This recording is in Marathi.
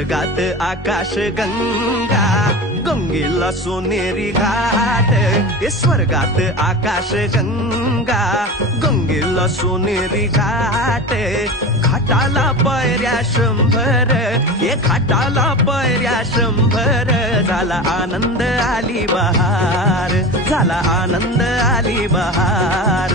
स्वर्गात आकाश गंगा, गंगेला सोनेरी घाट. हे स्वर्गात आकाश गंगा, गंगेला सोनेरी घाट. घाटाला पायऱ्या 100, हे घाटाला पायऱ्या 100. झाला आनंद आली बहार, झाला आनंद आली बहार.